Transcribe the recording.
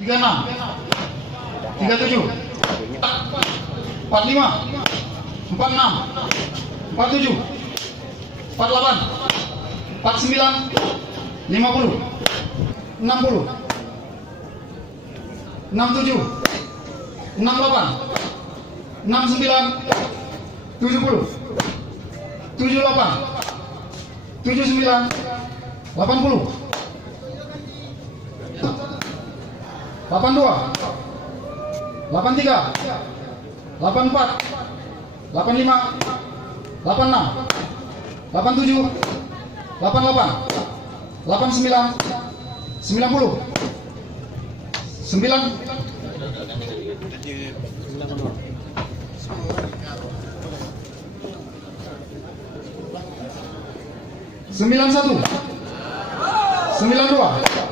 36, 37, 45, 46, 47, 48, 49, 50, 60, 67, 68, 69, 70, 78, 79, 80, 82, 83, 84, 85, 86, 87, 88, 89, 90, 9, 91, 92,